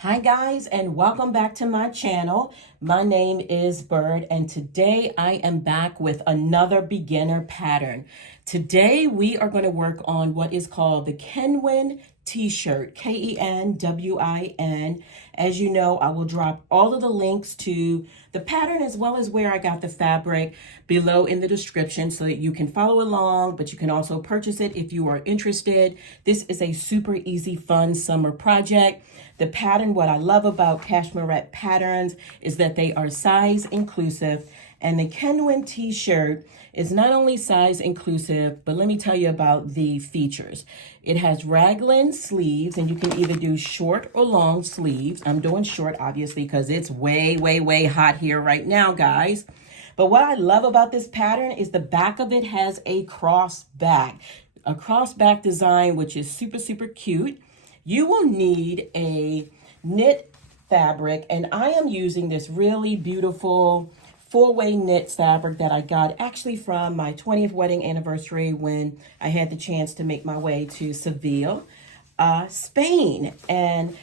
Hi guys, and welcome back to my channel. My name is Byrd, and today I am back with another beginner pattern. Today we are going to work on what is called the Kenwin t-shirt, Kenwin. As you know, I will drop all of the links to the pattern as well as where I got the fabric below in the description so that you can follow along, but you can also purchase it if you are interested. This is a super easy, fun summer project. The pattern, what I love about Cashmerette patterns is that they are size inclusive, and the Kenwin t-shirt is not only size inclusive, but let me tell you about the features. It has raglan sleeves, and you can either do short or long sleeves. I'm doing short, obviously, because it's way hot here right now, guys. But what I love about this pattern is the back of it has a cross back design, which is super cute. You will need a knit fabric, and I am using this really beautiful four-way knit fabric that I got actually from my 20th wedding anniversary when I had the chance to make my way to Seville, Spain. And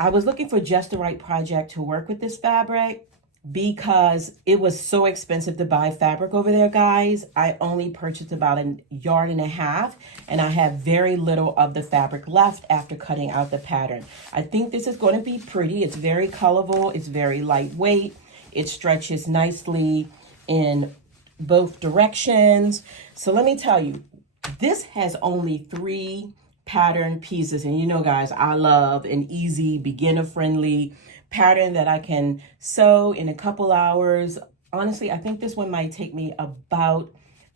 I was looking for just the right project to work with this fabric because it was so expensive to buy fabric over there, guys. I only purchased about a yard and a half, and I have very little of the fabric left after cutting out the pattern. I think this is going to be pretty. It's very colorful. It's very lightweight. It stretches nicely in both directions. So let me tell you, this has only 3 pattern pieces. And you know, guys, I love an easy, beginner-friendly pattern that I can sew in a couple hours. Honestly, I think this one might take me about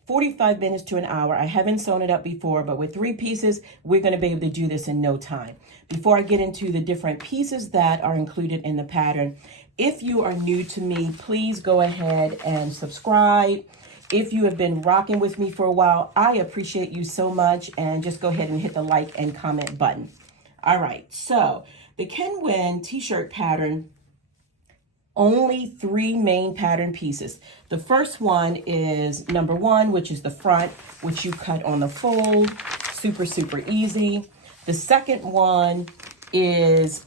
45 minutes to an hour. I haven't sewn it up before, but with 3 pieces, we're going to be able to do this in no time. Before I get into the different pieces that are included in the pattern, if you are new to me, please go ahead and subscribe. If you have been rocking with me for a while, I appreciate you so much, and just go ahead and hit the like and comment button. All right, so the Kenwin t-shirt pattern, only 3 main pattern pieces. The first one is number 1, which is the front, which you cut on the fold, super easy. The second one is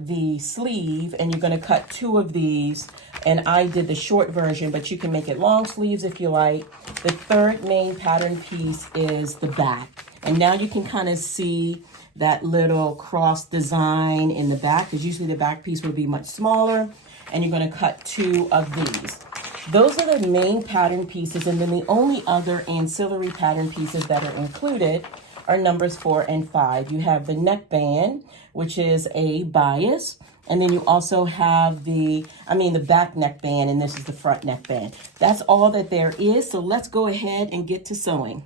the sleeve, and you're going to cut 2 of these, and I did the short version, but you can make it long sleeves if you like. The third main pattern piece is the back, and now you can kind of see that little cross design in the back, because usually the back piece will be much smaller, and you're going to cut 2 of these. Those are the main pattern pieces, and then the only other ancillary pattern pieces that are included are numbers 4 and 5. You have the neckband, which is a bias, and then you also have the back neckband, and this is the front neckband. That's all that there is, so let's go ahead and get to sewing.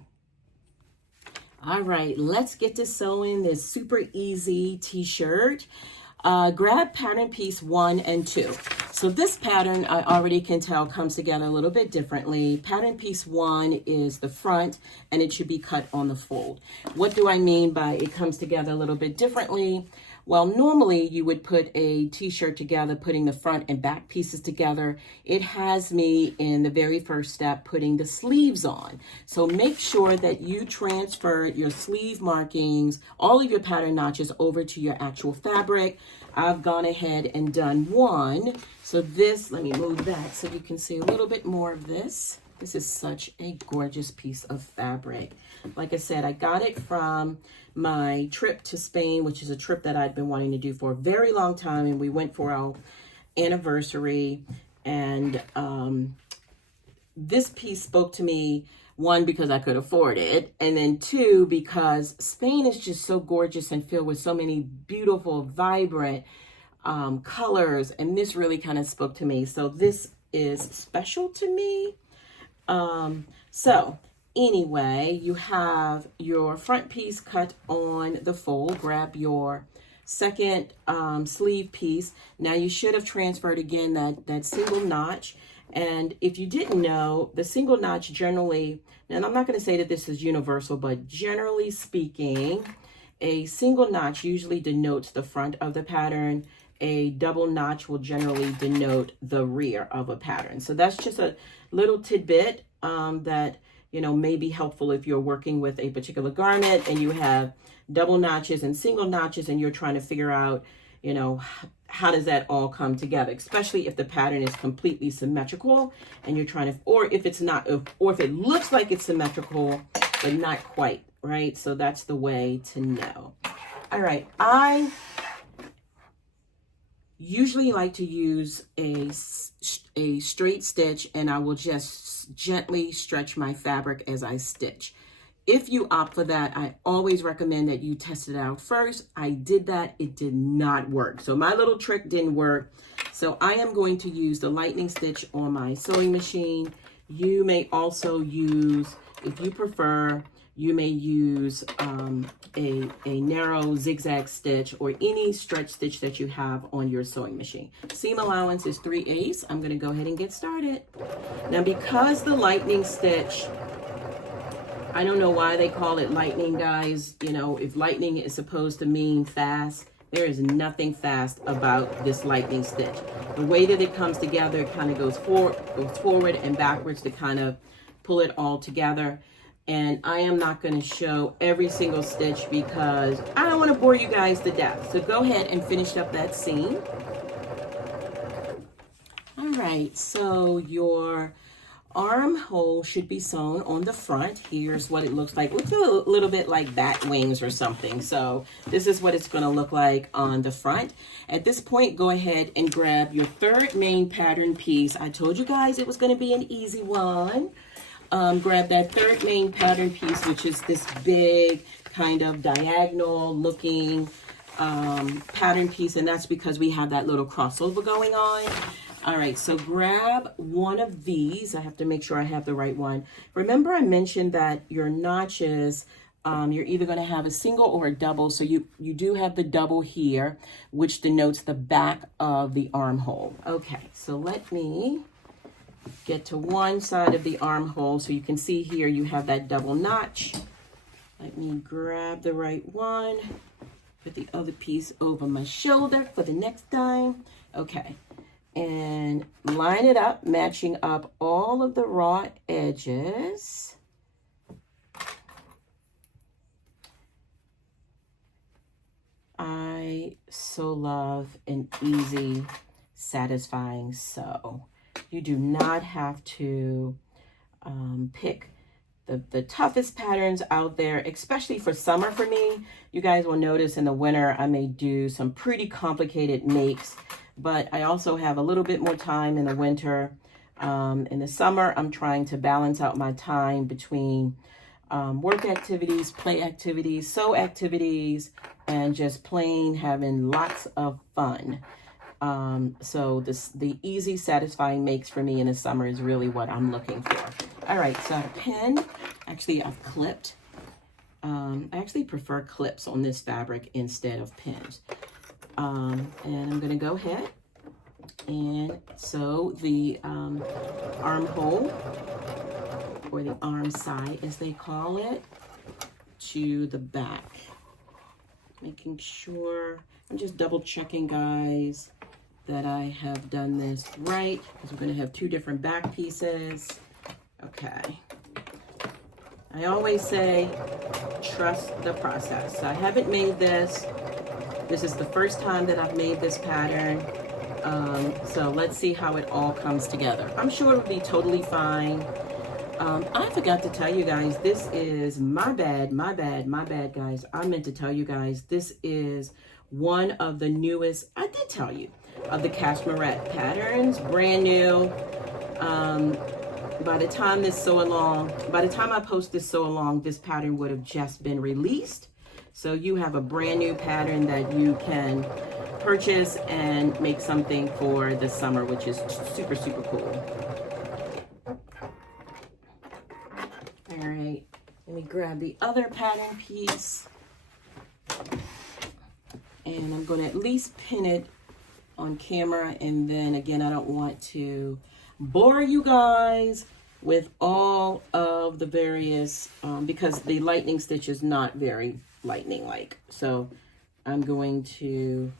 All right, let's get to sewing this super easy t-shirt. Grab pattern piece 1 and 2. So this pattern, I already can tell, comes together a little bit differently. Pattern piece 1 is the front, and it should be cut on the fold. What do I mean by it comes together a little bit differently? Well, normally you would put a t-shirt together, putting the front and back pieces together. It has me in the very first step putting the sleeves on. So make sure that you transfer your sleeve markings, all of your pattern notches, over to your actual fabric. I've gone ahead and done 1. So this, let me move that so you can see a little bit more of this. This is such a gorgeous piece of fabric. Like I said, I got it from my trip to Spain, which is a trip that I'd been wanting to do for a very long time, and we went for our anniversary. And this piece spoke to me, 1, because I could afford it, and then 2, because Spain is just so gorgeous and filled with so many beautiful, vibrant colors, and this really kind of spoke to me. So this is special to me. So anyway, you have your front piece cut on the fold. Grab your second sleeve piece. Now you should have transferred again that single notch. And if you didn't know, the single notch generally, and I'm not going to say that this is universal, but generally speaking, a single notch usually denotes the front of the pattern. A double notch will generally denote the rear of a pattern. So that's just a little tidbit that, you know, may be helpful if you're working with a particular garment and you have double notches and single notches and you're trying to figure out, you know, how does that all come together, especially if the pattern is completely symmetrical and you're trying to, or if it's not, or if it looks like it's symmetrical, but not quite, right? So that's the way to know. All right, I usually like to use a straight stitch, and I will just gently stretch my fabric as I stitch. If you opt for that, I always recommend that you test it out first. I did that, it did not work. So my little trick didn't work. So I am going to use the lightning stitch on my sewing machine. You may also use, if you prefer, you may use a narrow zigzag stitch or any stretch stitch that you have on your sewing machine. Seam allowance is 3/8. I'm gonna go ahead and get started. Now, because the lightning stitch, I don't know why they call it lightning, guys. You know, if lightning is supposed to mean fast, there is nothing fast about this lightning stitch. The way that it comes together, it kind of goes forward and backwards to kind of pull it all together. And I am not going to show every single stitch because I don't want to bore you guys to death. So go ahead and finish up that seam. All right, so your armhole should be sewn on the front. Here's what it looks like. Looks a little bit like bat wings or something. So this is what it's going to look like on the front. At this point, go ahead and grab your third main pattern piece. I told you guys it was going to be an easy one. Grab that third main pattern piece, which is this big kind of diagonal looking pattern piece, and that's because we have that little crossover going on. All right, so grab one of these. I have to make sure I have the right one. Remember I mentioned that your notches, you're either going to have a single or a double. So you do have the double here, which denotes the back of the armhole. Okay, so let me get to one side of the armhole. So you can see here you have that double notch. Let me grab the right one. Put the other piece over my shoulder for the next time. Okay. And line it up, matching up all of the raw edges. I so love an easy, satisfying sew. You do not have to pick the toughest patterns out there, especially for summer for me. You guys will notice in the winter, I may do some pretty complicated makes, but I also have a little bit more time in the winter. In the summer, I'm trying to balance out my time between work activities, play activities, sew activities, and just plain having lots of fun. So the easy, satisfying makes for me in the summer is really what I'm looking for. All right, so I have a pin. Actually, I've clipped. I actually prefer clips on this fabric instead of pins. And I'm going to go ahead and sew the armhole, or the arm side as they call it, to the back. Making sure, I'm just double checking, guys, that I have done this right, because we're going to have two different back pieces. Okay. I always say, trust the process. So I haven't made this. This is the first time that I've made this pattern. So let's see how it all comes together. I'm sure it'll be totally fine. I forgot to tell you guys, this is my bad, guys. I meant to tell you guys, this is one of the newest, I did tell you, of the Cashmerette patterns, brand new. By the time I post this sew along, this pattern would have just been released. So you have a brand new pattern that you can purchase and make something for the summer, which is super, super cool. All right, let me grab the other pattern piece. And I'm going to at least pin it on camera. And then again, I don't want to bore you guys with all of the various, because the lightning stitch is not very lightning-like. So I'm going to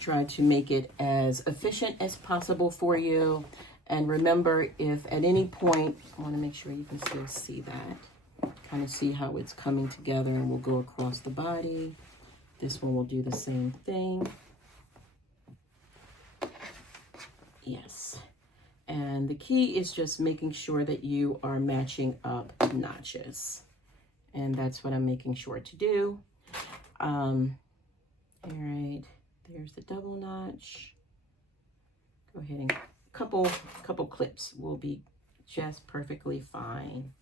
try to make it as efficient as possible for you. And remember, if at any point, I want to make sure you can still see that, kind of see how it's coming together, and we'll go across the body. This one will do the same thing. And the key is just making sure that you are matching up notches. And that's what I'm making sure to do. All right, there's the double notch. Go ahead and couple clips will be just perfectly fine.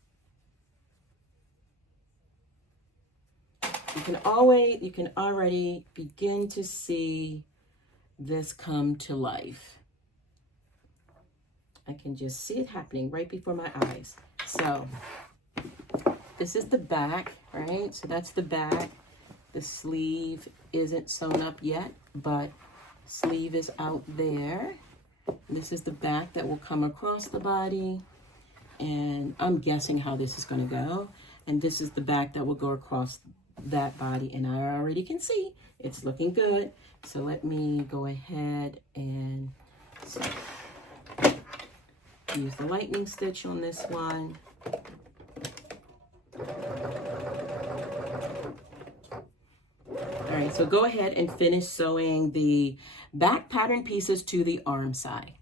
You can already begin to see this come to life. I can just see it happening right before my eyes. So this is the back, right? So that's the back. The sleeve isn't sewn up yet, but sleeve is out there. This is the back that will come across the body. And I'm guessing how this is going to go. And this is the back that will go across that body. And I already can see it's looking good. So let me go ahead and use the lightning stitch on this one. All right, so go ahead and finish sewing the back pattern pieces to the arm side.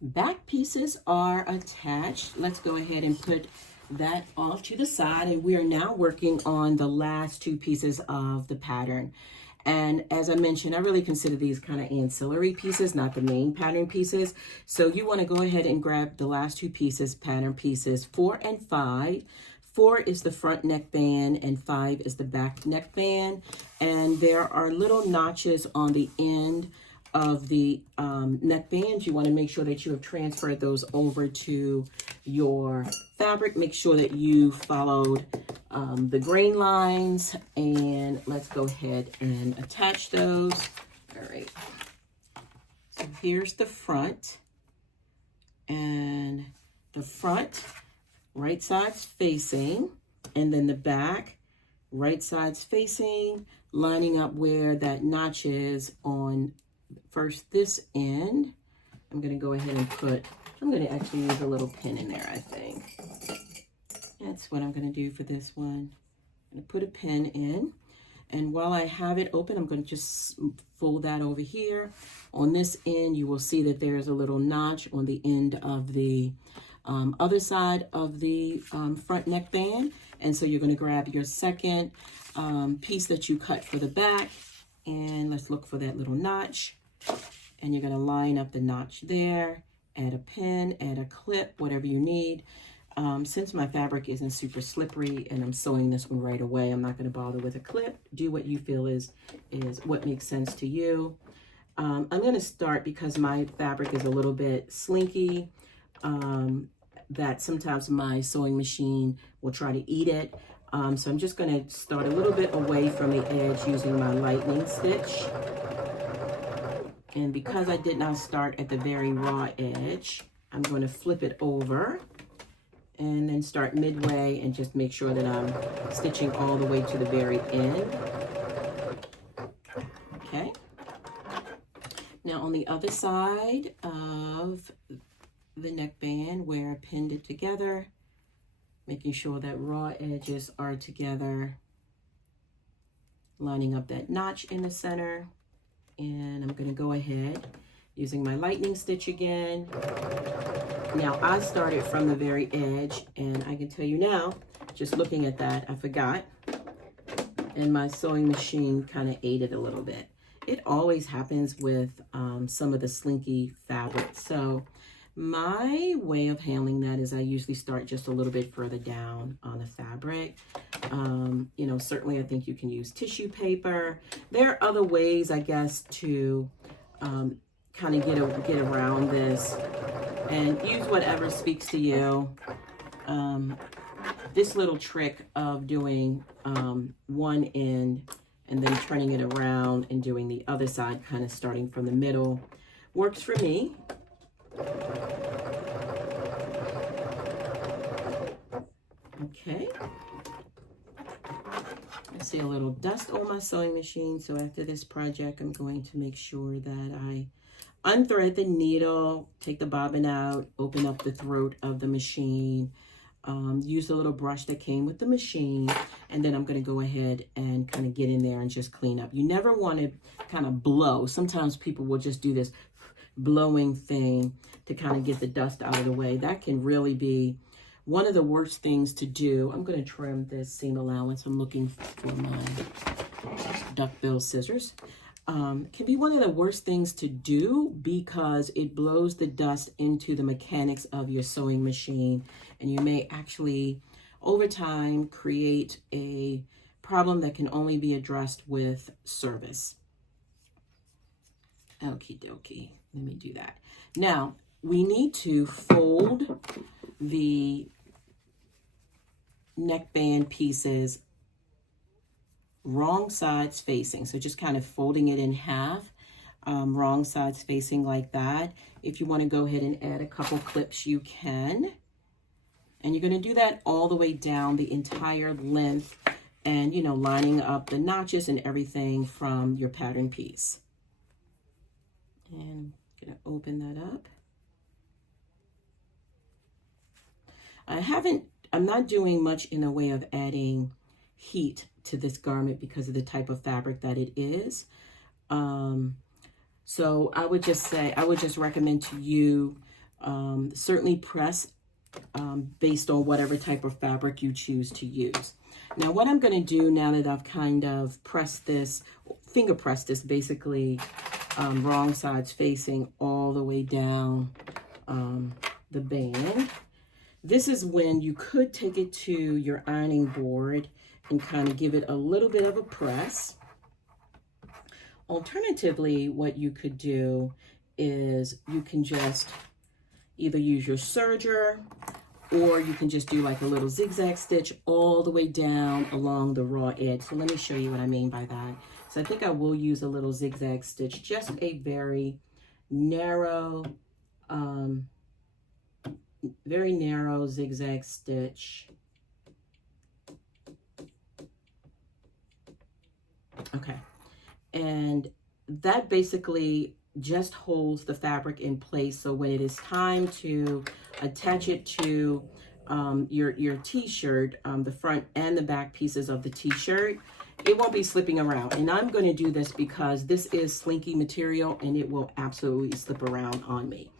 Back pieces are attached. Let's go ahead and put that off to the side, and we are now working on the last two pieces of the pattern. And as I mentioned, I really consider these kind of ancillary pieces, not the main pattern pieces. So you want to go ahead and grab the last two pieces, pattern pieces 4 and 5. 4 is the front neckband and 5 is the back neckband. And there are little notches on the end of the neckbands. You want to make sure that you have transferred those over to your fabric. Make sure that you followed the grain lines, and let's go ahead and attach those. All right, so here's the front, and the front right side's facing, and then the back right side's facing, lining up where that notch is on first this end. I'm going to go ahead and I'm going to actually use a little pin in there, I think. That's what I'm going to do for this one. I'm going to put a pin in. And while I have it open, I'm going to just fold that over here. On this end, you will see that there's a little notch on the end of the other side of the front neckband. And so you're going to grab your second piece that you cut for the back. And let's look for that little notch. And you're going to line up the notch there. Add a pin, add a clip, whatever you need. Since my fabric isn't super slippery and I'm sewing this one right away, I'm not going to bother with a clip. Do what you feel is what makes sense to you. I'm going to start, because my fabric is a little bit slinky, that sometimes my sewing machine will try to eat it. So I'm just going to start a little bit away from the edge using my lightning stitch. And because I did not start at the very raw edge, I'm going to flip it over and then start midway and just make sure that I'm stitching all the way to the very end. Okay. Now on the other side of the neckband where I pinned it together, making sure that raw edges are together, lining up that notch in the center. And I'm going to go ahead using my lightning stitch again. Now I started from the very edge, and I can tell you now, just looking at that, I forgot, and my sewing machine kind of ate it a little bit. It always happens with some of the slinky fabric. So my way of handling that is I usually start just a little bit further down on the fabric. You know, certainly I think you can use tissue paper. There are other ways, I guess, to kind of get around this, and use whatever speaks to you. This little trick of doing one end and then turning it around and doing the other side, kind of starting from the middle, works for me. Okay. I see a little dust on my sewing machine, so after this project, I'm going to make sure that I unthread the needle, take the bobbin out, open up the throat of the machine, use the little brush that came with the machine, and then I'm going to go ahead and kind of get in there and just clean up. You never want to kind of blow. Sometimes people will just do this blowing thing to kind of get the dust out of the way. That can really be one of the worst things to do. I'm going to trim this seam allowance. I'm looking for my duckbill scissors. Can be one of the worst things to do because it blows the dust into the mechanics of your sewing machine, and you may actually over time create a problem that can only be addressed with service. Okie dokie, let me do that. Now we need to fold the neckband pieces wrong sides facing. So just kind of folding it in half, wrong sides facing like that. If you want to go ahead and add a couple clips, you can. And you're going to do that all the way down the entire length and, you know, lining up the notches and everything from your pattern piece. And I'm going to open that up. I'm not doing much in the way of adding heat to this garment because of the type of fabric that it is. So I would just recommend to you, certainly press based on whatever type of fabric you choose to use. Now what I'm going to do now that I've kind of pressed this, finger pressed this basically wrong sides facing all the way down the band. This is when you could take it to your ironing board and kind of give it a little bit of a press. Alternatively, what you could do is you can just either use your serger, or you can just do like a little zigzag stitch all the way down along the raw edge. So let me show you what I mean by that. So I think I will use a little zigzag stitch, just a very narrow zigzag stitch. Okay, and that basically just holds the fabric in place, so when it is time to attach it to your t-shirt, the front and the back pieces of the t-shirt, it won't be slipping around. And I'm going to do this because this is slinky material and it will absolutely slip around on me.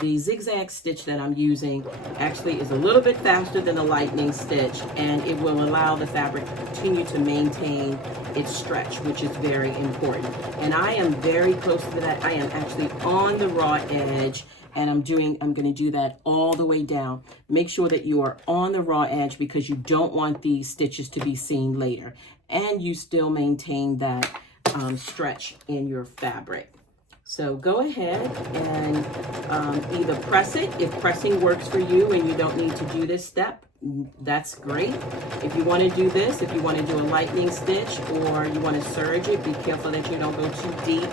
The zigzag stitch that I'm using actually is a little bit faster than a lightning stitch, and it will allow the fabric to continue to maintain its stretch, which is very important. And I am very close to that. I am actually on the raw edge, and I'm going to do that all the way down. Make sure that you are on the raw edge because you don't want these stitches to be seen later, and you still maintain that stretch in your fabric. So go ahead and either press it. If pressing works for you and you don't need to do this step, that's great. If you want to do this, if you want to do a lightning stitch or you want to serge it, be careful that you don't go too deep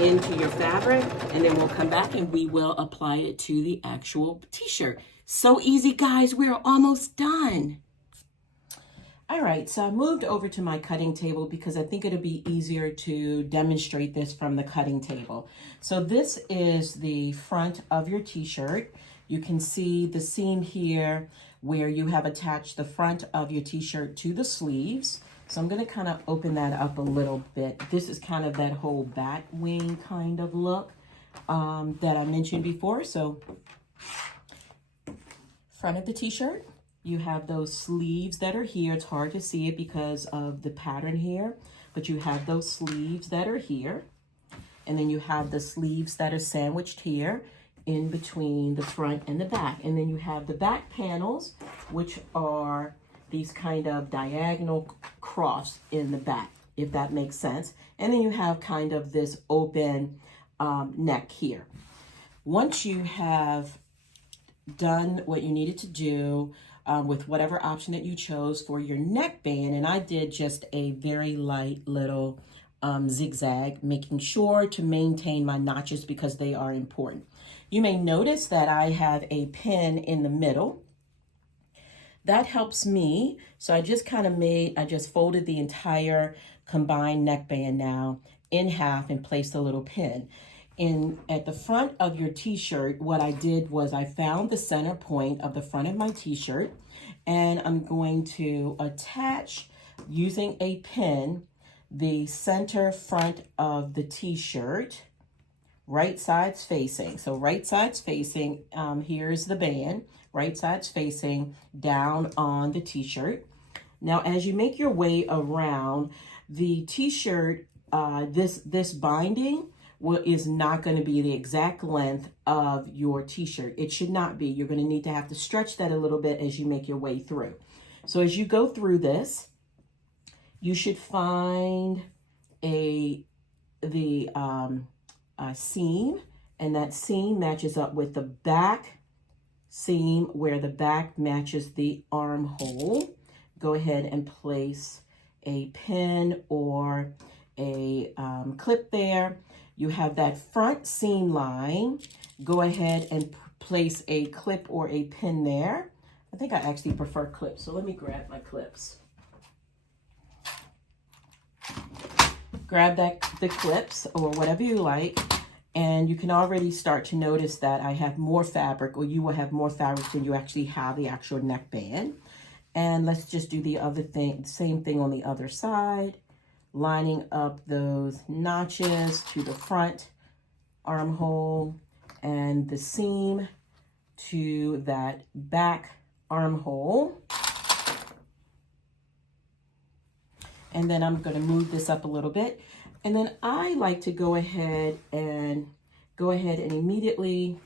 into your fabric, and then we'll come back and we will apply it to the actual t-shirt. So easy, guys. We're almost done. All right, so I moved over to my cutting table because I think it'll be easier to demonstrate this from the cutting table. So this is the front of your t-shirt. You can see the seam here where you have attached the front of your t-shirt to the sleeves. So I'm going to kind of open that up a little bit. This is kind of that whole bat wing kind of look that I mentioned before. So front of the t-shirt. You have those sleeves that are here. It's hard to see it because of the pattern here, but you have those sleeves that are here. And then you have the sleeves that are sandwiched here in between the front and the back. And then you have the back panels, which are these kind of diagonal cross in the back, if that makes sense. And then you have kind of this open neck here. Once you have done what you needed to do, with whatever option that you chose for your neckband, and I did just a very light little zigzag, making sure to maintain my notches because they are important. You may notice that I have a pin in the middle. That helps me. So I just folded the entire combined neckband now in half and placed a little pin. At the front of your t-shirt, what I did was I found the center point of the front of my t-shirt, and I'm going to attach, using a pin, the center front of the t-shirt right sides facing. So right sides facing, here's the band, right sides facing down on the t-shirt. Now, as you make your way around the t-shirt, this binding is not going to be the exact length of your t-shirt. It should not be. You're going to have to stretch that a little bit as you make your way through. So as you go through this, you should find the seam, and that seam matches up with the back seam where the back matches the armhole. Go ahead and place a pin or a clip there. You have that front seam line. Go ahead and place a clip or a pin there. I think I actually prefer clips, so let me grab my clips. Grab the clips or whatever you like, and you can already start to notice that I have more fabric, or you will have more fabric than you actually have the actual neckband. And let's just do the other thing, same thing on the other side, lining up those notches to the front armhole and the seam to that back armhole. And then I'm going to move this up a little bit. And then I like to go ahead and immediately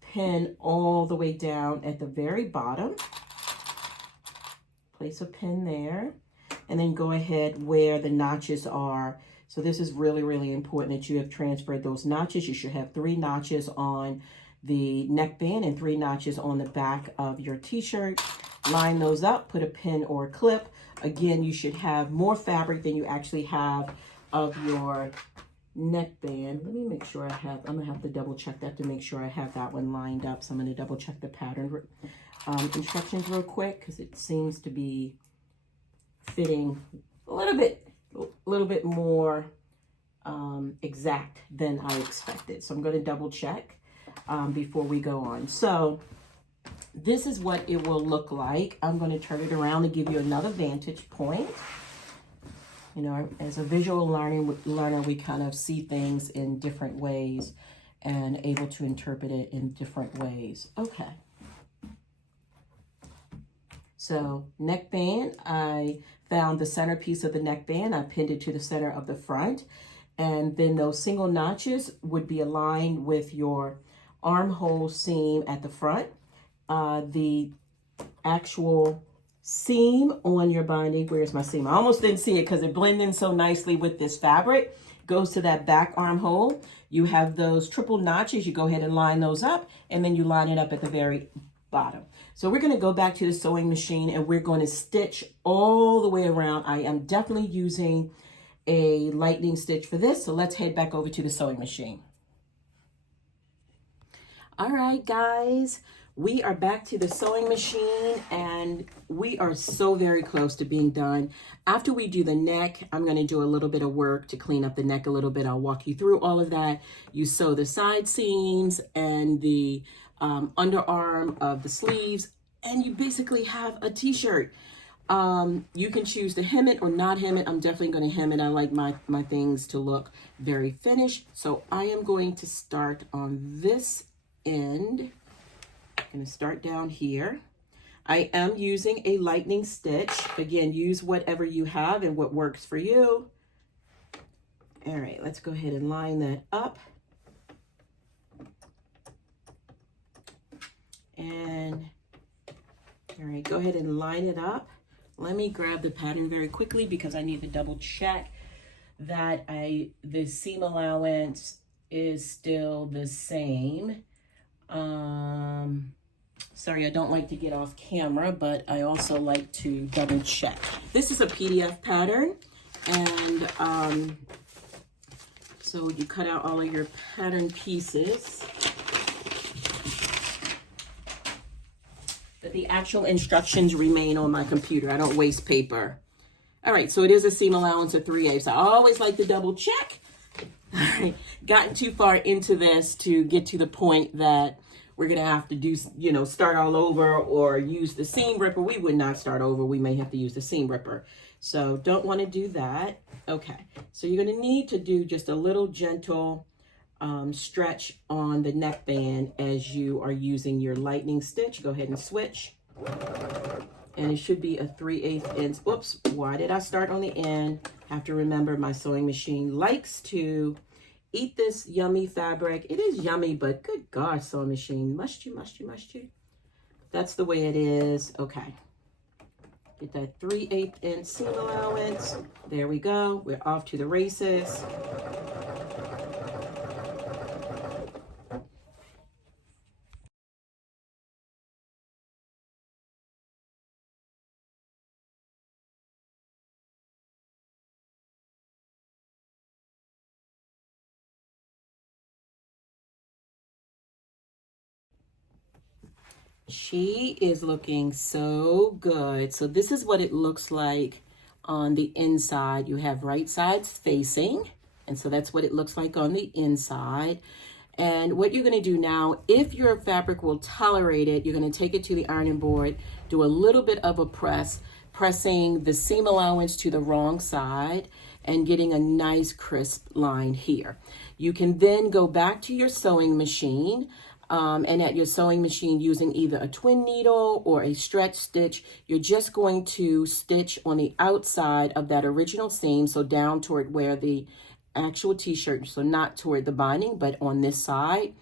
pin all the way down at the very bottom. Place a pin there, and then go ahead where the notches are. So this is really, really important that you have transferred those notches. You should have 3 notches on the neckband and 3 notches on the back of your t-shirt. Line those up, put a pin or a clip. Again, you should have more fabric than you actually have of your neckband. Let me make sure I'm gonna have to double check that to make sure I have that one lined up. So I'm gonna double check the pattern instructions real quick, because it seems to be fitting a little bit more exact than I expected. So I'm going to double check before we go on. So this is what it will look like. I'm going to turn it around to give you another vantage point. You know, as a visual learner, we kind of see things in different ways and able to interpret it in different ways. Okay. So neckband, I found the centerpiece of the neckband. I pinned it to the center of the front. And then those single notches would be aligned with your armhole seam at the front. The actual seam on your binding, where's my seam? I almost didn't see it because it blended in so nicely with this fabric. Goes to that back armhole. You have those triple notches. You go ahead and line those up, and then you line it up at the very bottom. So we're going to go back to the sewing machine, and we're going to stitch all the way around. I am definitely using a lightning stitch for this. So let's head back over to the sewing machine. All right, guys, we are back to the sewing machine, and we are so very close to being done. After we do the neck, I'm going to do a little bit of work to clean up the neck a little bit. I'll walk you through all of that. You sew the side seams and the underarm of the sleeves, and you basically have a t-shirt. You can choose to hem it or not hem it. I'm definitely going to hem it. I like my things to look very finished. So I am going to start on this end. I'm going to start down here. I am using a lightning stitch. Again, use whatever you have and what works for you. All right, let's go ahead and line that up. And all right, go ahead and line it up. Let me grab the pattern very quickly because I need to double check that the seam allowance is still the same. Sorry, I don't like to get off camera, but I also like to double check. This is a PDF pattern, and so you cut out all of your pattern pieces. But the actual instructions remain on my computer. I don't waste paper. All right, so it is a seam allowance of 3/8. I always like to double check. All right, gotten too far into this to get to the point that we're gonna have to do, start all over or use the seam ripper. We would not start over. We may have to use the seam ripper. So don't want to do that. Okay, so you're gonna need to do just a little gentle stretch on the neckband as you are using your lightning stitch. Go ahead and switch. And it should be a 3/8 inch. Oops, why did I start on the end? Have to remember my sewing machine likes to eat this yummy fabric. It is yummy, but good gosh, sewing machine, must you? That's the way it is. Okay. Get that 3/8 inch seam allowance. There we go. We're off to the races. She is looking so good. So this is what it looks like on the inside. You have right sides facing. And so that's what it looks like on the inside. And what you're going to do now, if your fabric will tolerate it, you're going to take it to the ironing board, do a little bit of a press, pressing the seam allowance to the wrong side and getting a nice crisp line here. You can then go back to your sewing machine. And at your sewing machine using either a twin needle or a stretch stitch, you're just going to stitch on the outside of that original seam, so down toward where the actual t-shirt, so not toward the binding, but on this side.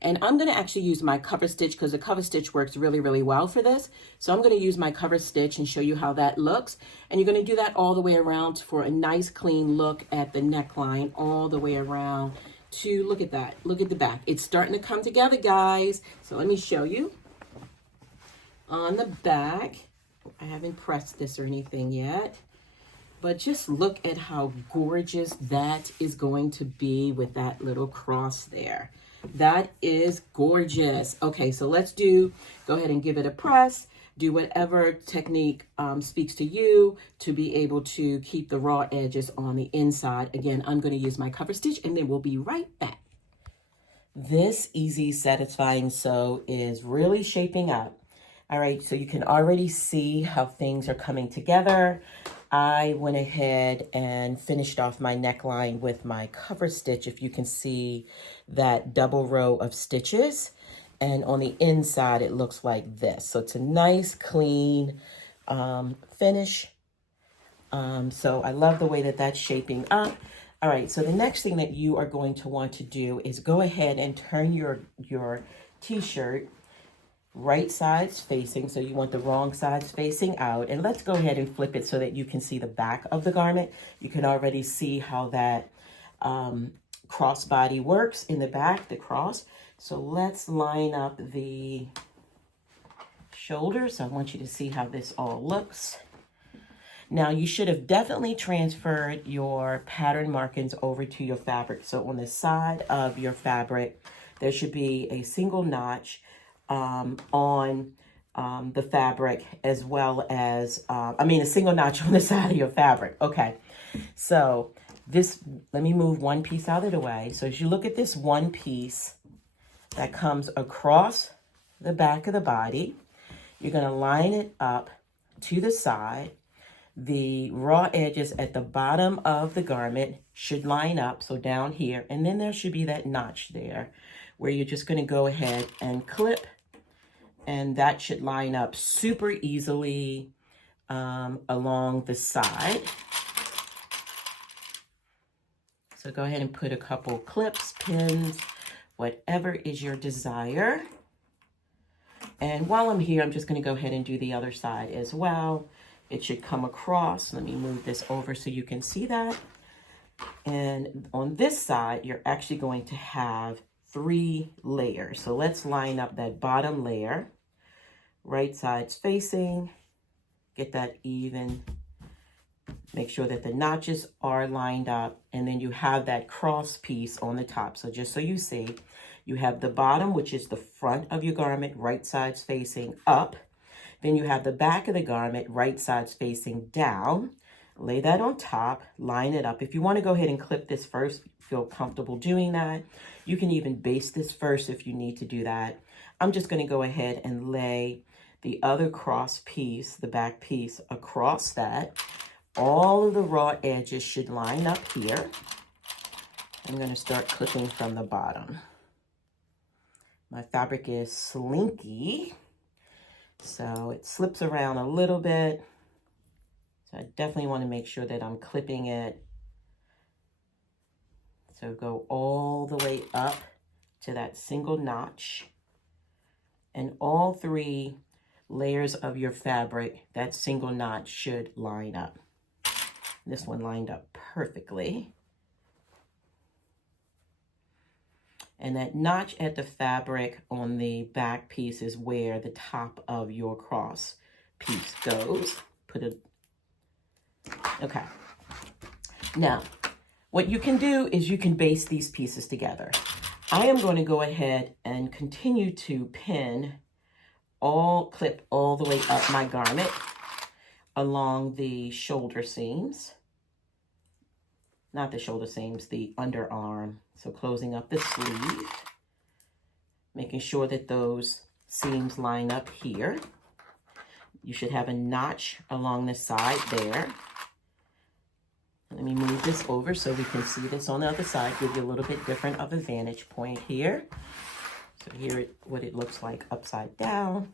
And I'm going to actually use my cover stitch because the cover stitch works really, really well for this. So I'm going to use my cover stitch and show you how that looks. And you're going to do that all the way around for a nice clean look at the neckline all the way around. To look at that, look at the back. It's starting to come together, guys. So let me show you. On the back, I haven't pressed this or anything yet, but just look at how gorgeous that is going to be with that little cross there. That is gorgeous. Okay, so let's go ahead and give it a press. Do whatever technique speaks to you to be able to keep the raw edges on the inside. Again, I'm going to use my cover stitch and then we'll be right back. This easy, satisfying sew is really shaping up. All right, so you can already see how things are coming together. I went ahead and finished off my neckline with my cover stitch. If you can see that double row of stitches. And on the inside, it looks like this. So it's a nice, clean finish. So I love the way that that's shaping up. All right, so the next thing that you are going to want to do is go ahead and turn your t-shirt right sides facing. So you want the wrong sides facing out. And let's go ahead and flip it so that you can see the back of the garment. You can already see how that crossbody works in the back, the cross. So let's line up the shoulders. I want you to see how this all looks. Now you should have definitely transferred your pattern markings over to your fabric. So on the side of your fabric, there should be a single notch on the fabric, as well as, a single notch on the side of your fabric. Okay, so let me move one piece out of the way. So as you look at this one piece that comes across the back of the body, you're going to line it up to the side. The raw edges at the bottom of the garment should line up, so down here, and then there should be that notch there where you're just going to go ahead and clip, and that should line up super easily along the side. So go ahead and put a couple clips, pins, whatever is your desire. And while I'm here, I'm just going to go ahead and do the other side as well. It should come across. Let me move this over so you can see that. And on this side, you're actually going to have 3 layers. So let's line up that bottom layer. Right sides facing. Get that even. Make sure that the notches are lined up. And then you have that cross piece on the top. So just so you see, you have the bottom, which is the front of your garment, right sides facing up. Then you have the back of the garment, right sides facing down. Lay that on top, line it up. If you want to go ahead and clip this first, feel comfortable doing that. You can even baste this first if you need to do that. I'm just going to go ahead and lay the other cross piece, the back piece, across that. All of the raw edges should line up here. I'm going to start clipping from the bottom. My fabric is slinky, so it slips around a little bit. So I definitely want to make sure that I'm clipping it. So go all the way up to that single notch. And all 3 layers of your fabric, that single notch should line up. This one lined up perfectly. And that notch at the fabric on the back piece is where the top of your cross piece goes. Put it, okay. Now, what you can do is you can baste these pieces together. I am going to go ahead and continue to clip all the way up my garment along the shoulder seams. Not the shoulder seams, the underarm. So closing up the sleeve, making sure that those seams line up here. You should have a notch along the side there. Let me move this over so we can see this on the other side, give you a little bit different of a vantage point here. So here what it looks like upside down,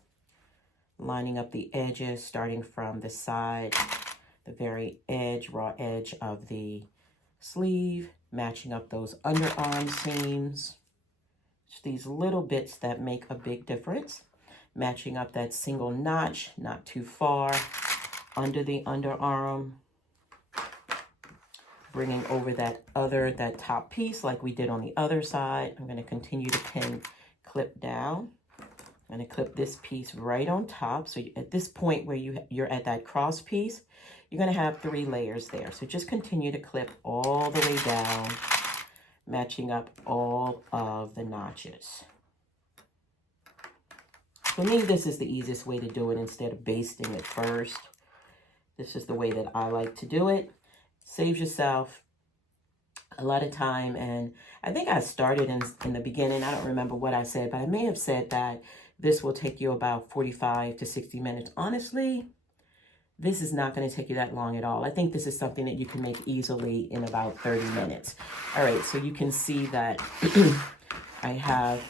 lining up the edges, starting from the side, the very edge, raw edge of the sleeve, matching up those underarm seams. Just these little bits that make a big difference. Matching up that single notch, not too far, under the underarm. Bringing over that top piece like we did on the other side. I'm going to continue to clip down. I'm going to clip this piece right on top. So at this point where you're at that cross piece, you're going to have 3 layers there. So just continue to clip all the way down, matching up all of the notches. For me, this is the easiest way to do it instead of basting it first. This is the way that I like to do it. Saves yourself a lot of time. And I think I started in the beginning. I don't remember what I said, but I may have said that this will take you about 45 to 60 minutes. Honestly, this is not going to take you that long at all. I think this is something that you can make easily in about 30 minutes. All right, so you can see that I have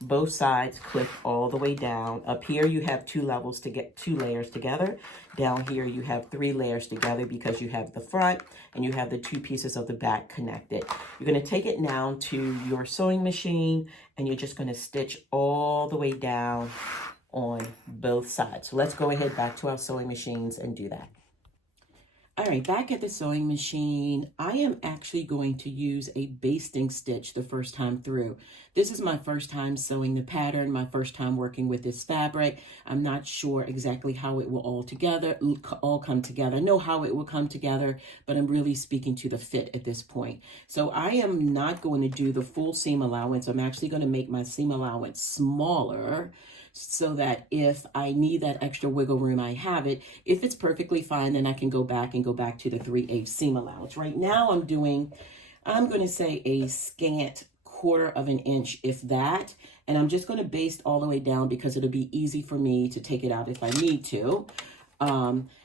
both sides clipped all the way down. Up here you have 2 levels to get 2 layers together. Down here you have 3 layers together because you have the front and you have the 2 pieces of the back connected. You're going to take it now to your sewing machine and you're just going to stitch all the way down on both sides. So let's go ahead back to our sewing machines and do that. All right, back at the sewing machine, I am actually going to use a basting stitch the first time through. This is my first time sewing the pattern, my first time working with this fabric. I'm not sure exactly how it will all come together. I know how it will come together, but I'm really speaking to the fit at this point. So I am not going to do the full seam allowance. I'm actually going to make my seam allowance smaller, so that if I need that extra wiggle room, I have it. If it's perfectly fine, then I can go back to the 3/8 seam allowance. Right now I'm going to say a scant 1/4 of an inch, if that, and I'm just going to baste all the way down because it'll be easy for me to take it out if I need to.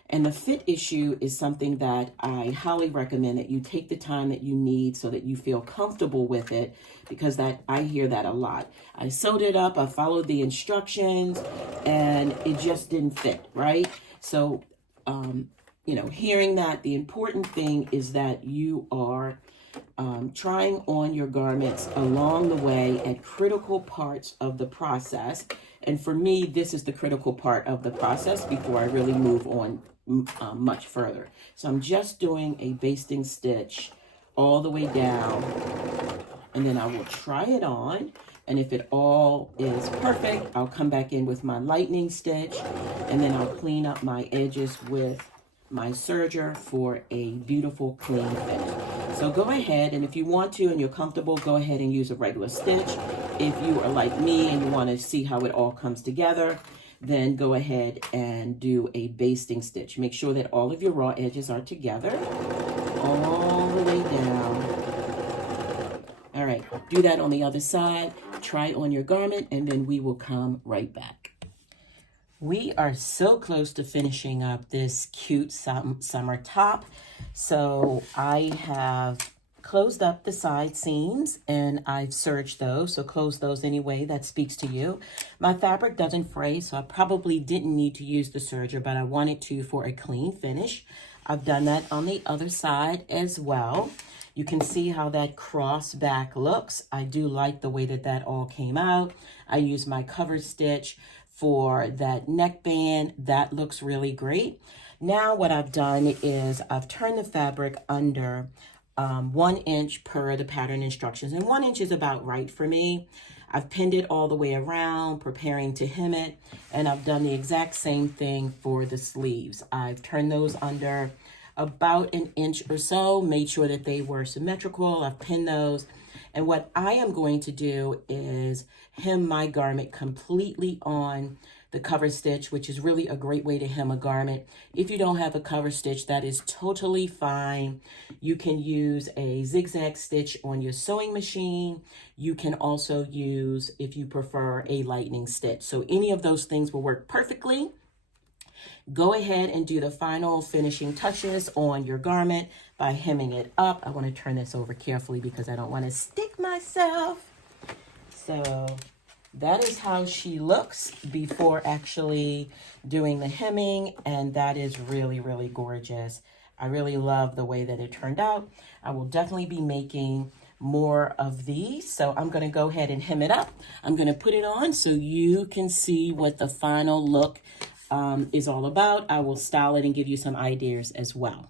And the fit issue is something that I highly recommend that you take the time that you need so that you feel comfortable with it, because I hear that a lot. I sewed it up, I followed the instructions, and it just didn't fit, right? So, hearing that, the important thing is that you are trying on your garments along the way at critical parts of the process. And for me, this is the critical part of the process before I really move on much further. So I'm just doing a basting stitch all the way down, and then I will try it on. And if it all is perfect, I'll come back in with my lightning stitch, and then I'll clean up my edges with my serger for a beautiful clean fit. So go ahead, and if you want to and you're comfortable, go ahead and use a regular stitch. If you are like me and you want to see how it all comes together, then go ahead and do a basting stitch. Make sure that all of your raw edges are together all the way down. All right, do that on the other side. Try on your garment, and then we will come right back. We are so close to finishing up this cute summer top. So I have closed up the side seams and I've serged those, so close those anyway. That speaks to you. My fabric doesn't fray, so I probably didn't need to use the serger, but I wanted to for a clean finish. I've done that on the other side as well. You can see how that cross back looks. I do like the way that that all came out. I used my cover stitch for that neckband. That looks really great. Now what I've done is I've turned the fabric under 1 inch per the pattern instructions, and 1 inch is about right for me. I've pinned it all the way around, preparing to hem it, and I've done the exact same thing for the sleeves. I've turned those under about 1 inch or so, made sure that they were symmetrical. I've pinned those, and what I am going to do is hem my garment completely on the cover stitch, which is really a great way to hem a garment. If you don't have a cover stitch, that is totally fine. You can use a zigzag stitch on your sewing machine. You can also use, if you prefer, a lightning stitch. So any of those things will work perfectly. Go ahead and do the final finishing touches on your garment by hemming it up. I want to turn this over carefully because I don't want to stick myself. So that is how she looks before actually doing the hemming, and that is really, really gorgeous. I really love the way that it turned out. I will definitely be making more of these, so I'm going to go ahead and hem it up. I'm going to put it on so you can see what the final look is all about. I will style it and give you some ideas as well.